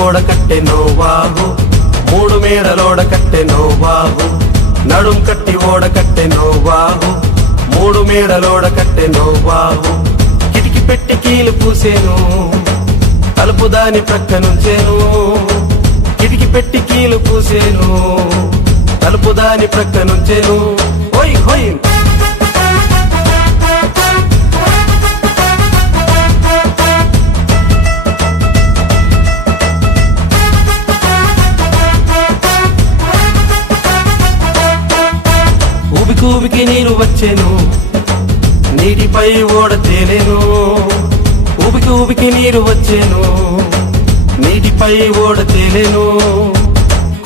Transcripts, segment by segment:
ఓడ కట్టె నోవాహు మూడు మేడలోడ కట్టె నోవాహు నడుం కట్టి ఓడ కట్టె నోవాహు మూడు మేడలోడ కట్టె నోవాహు కిటికి పెట్టి కీలు పూసేను తలుపు దాని ప్రక్క నుంచేను కిటికి పెట్టి కీలు పూసేను తలుపు దాని ప్రక్క నుంచేను హోయ్ హోయ్ ఊబికి నీరు వచ్చేను నీటిపై ఓడ తేలేను ఊబికి నీరు వచ్చేను నీటిపై ఓడ తేలేను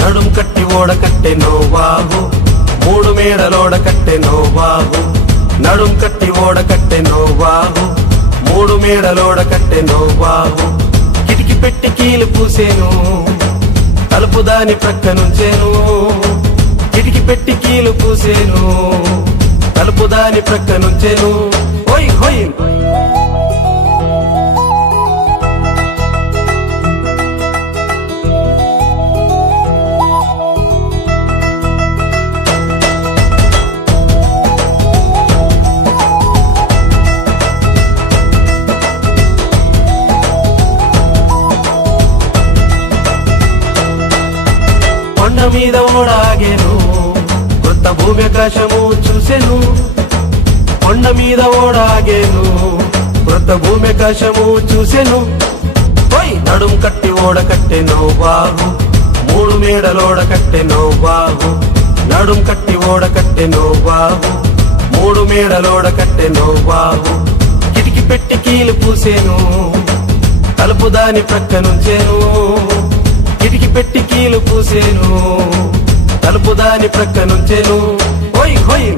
నడుం కట్టి ఓడ కట్టె నోవాహు మూడు మేడలోడ కట్టె నోవాహు నడుం కట్టి ఓడ కట్టె నోవాహు మూడు మేడలోడ కట్టె నోవాహు కిటికి పెట్టి కీలు పూసేను తలుపు దాని ప్రక్క నుంచేను కిటికి పెట్టి కీలు పూసేను తలుపు దాని ప్రక్క నుంచేను హోయ్ హోయ్ కొండ మీద ఓడాగేను కొత్త భూమి ఆకాశము చూసెను కొండ మీద ఓడాగేను కొత్త భూమి ఆకాశము చూసెను పోయ్ నడుం కట్టి ఓడ కట్టె నోవాహు మూడు మేడలోడ కట్టె నోవాహు నడుం కట్టి ఓడ కట్టె నోవాహు మూడు మేడలోడ కట్టె నోవాహు కిటికి పెట్టి కీలు పూసేను తలుపు దాని ప్రక్క నుంచేను కిటికి పెట్టి కీలు పూసేను తలుపు దాని ప్రక్క నుంచేను హోయ్ హోయ్